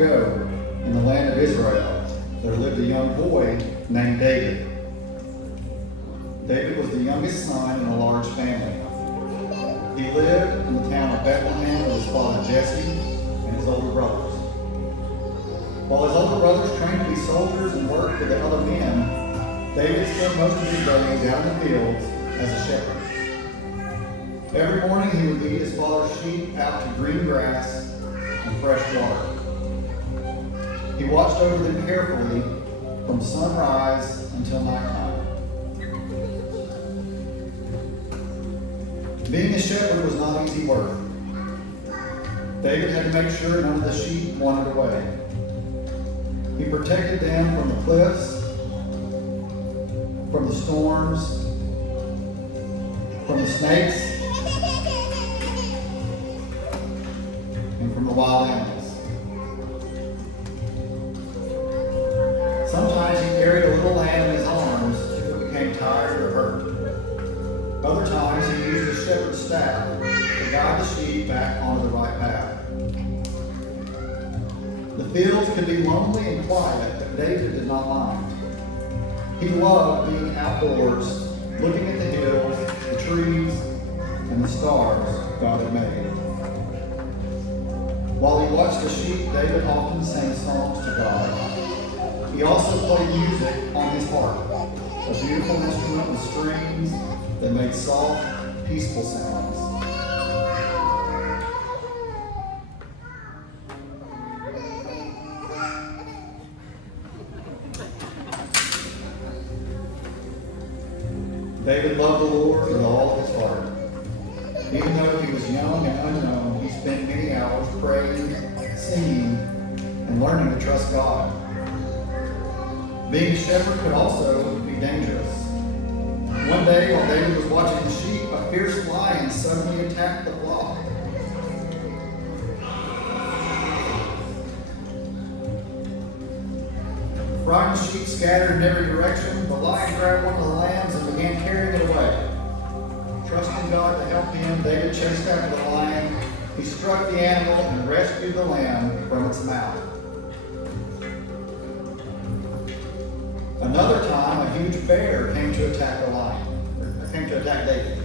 ago, in the land of Israel, there lived a young boy named David. David was the youngest son in a large family. He lived in the town of Bethlehem with his father Jesse and his older brothers. While his older brothers trained to be soldiers and worked with the other men, David spent most of his days out in the fields as a shepherd. Every morning he would lead his father's sheep out to green grass and fresh water. He watched over them carefully from sunrise until nighttime. Being a shepherd was not easy work. David had to make sure none of the sheep wandered away. He protected them from the cliffs, from the storms, from the snakes, and from the wild animals. Sometimes he carried a little lamb in his arms if it became tired or hurt. Other times he used a shepherd's staff to guide the sheep back onto the right path. The fields could be lonely and quiet, but David did not mind. He loved being outdoors, looking at the hills, the trees, and the stars God had made. While he watched the sheep, David often sang songs to God. He also played music on his harp, a beautiful instrument with strings that made soft, peaceful sounds. David loved the Lord with all of his heart. Even though he was young and unknown, he spent many hours praying, singing, and learning to trust God. Being a shepherd could also be dangerous. One day, while David was watching the sheep, a fierce lion suddenly attacked the flock. The frightened sheep scattered in every direction. The lion grabbed one of the lambs and began carrying it away. Trusting God to help him, David chased after the lion. He struck the animal and rescued the lamb from its mouth. Another time, a huge bear came to attack David.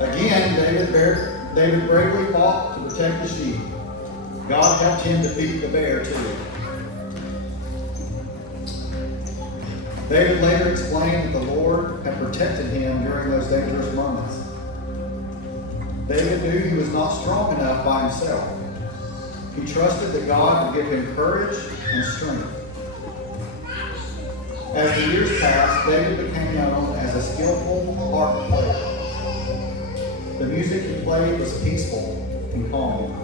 Again, David bravely fought to protect the sheep. God helped him defeat the bear too. David later explained that the Lord had protected him during those dangerous moments. David knew he was not strong enough by himself. He trusted that God would give him courage and strength. As the years passed, David became known as a skillful harp player. The music he played was peaceful and calming.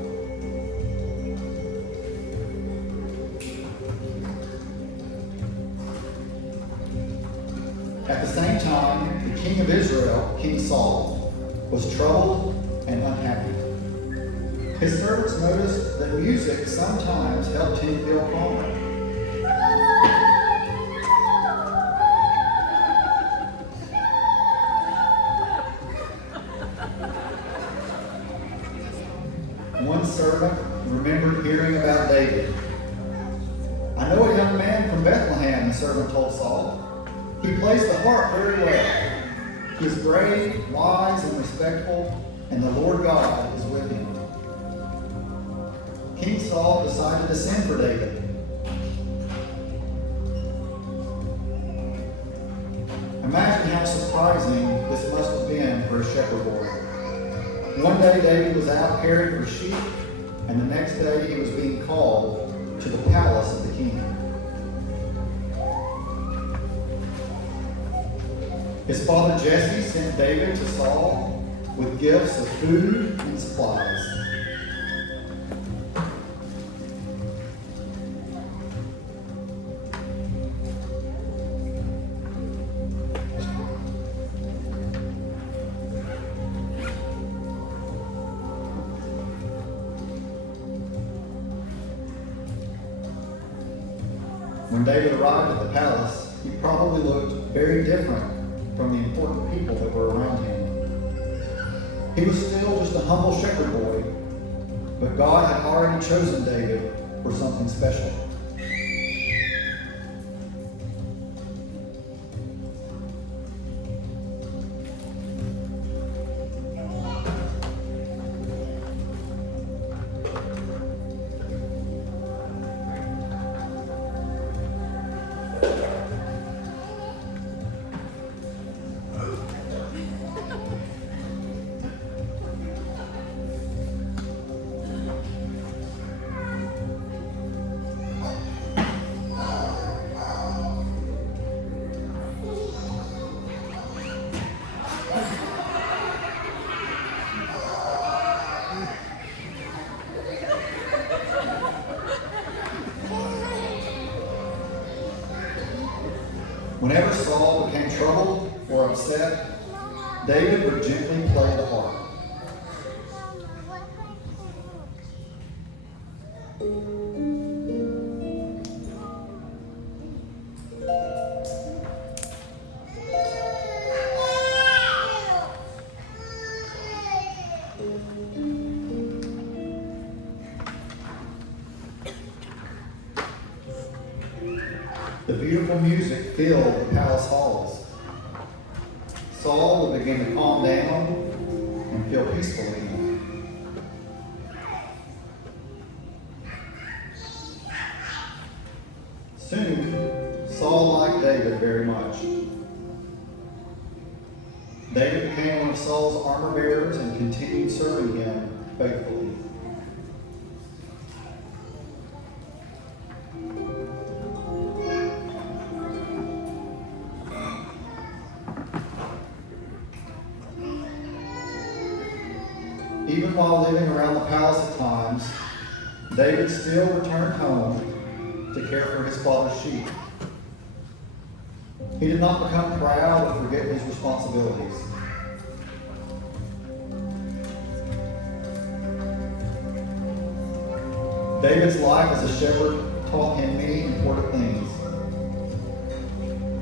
At the same time, the king of Israel, King Saul, was troubled and unhappy. His servants noticed that music sometimes helped him feel calmer. One servant remembered hearing about David. "I know a young man from Bethlehem," the servant told Saul. "He plays the harp very well. He is brave, wise, and respectful, and the Lord God is with him." King Saul decided to send for David. Imagine how surprising this must have been for a shepherd boy. One day David was out caring for sheep, and the next day he was being called to the palace of the king. His father Jesse sent David to Saul with gifts of food and supplies. When David arrived at the palace, he probably looked very different from the important people that were around him. He was still just a humble shepherd boy, but God had already chosen David for something special. Whenever Saul became troubled or upset, David would gently play the harp. The beautiful music filled the palace halls. Saul would begin to calm down and feel peaceful again. Soon, Saul liked David very much. David became one of Saul's armor bearers and continued serving him faithfully. Even while living around the palace at times, David still returned home to care for his father's sheep. He did not become proud or forget his responsibilities. David's life as a shepherd taught him many important things.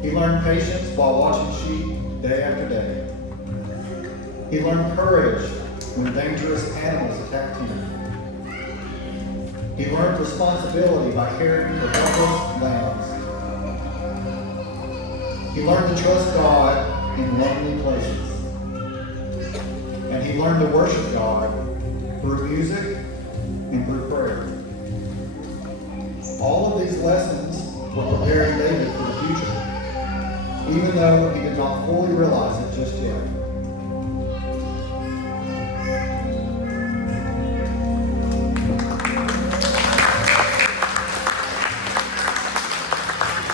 He learned patience while watching sheep day after day. He learned courage when dangerous animals attacked him. He learned responsibility by caring for helpless lambs. He learned to trust God in lonely places. And he learned to worship God through music and through prayer. All of these lessons were preparing David for the future, even though he did not fully realize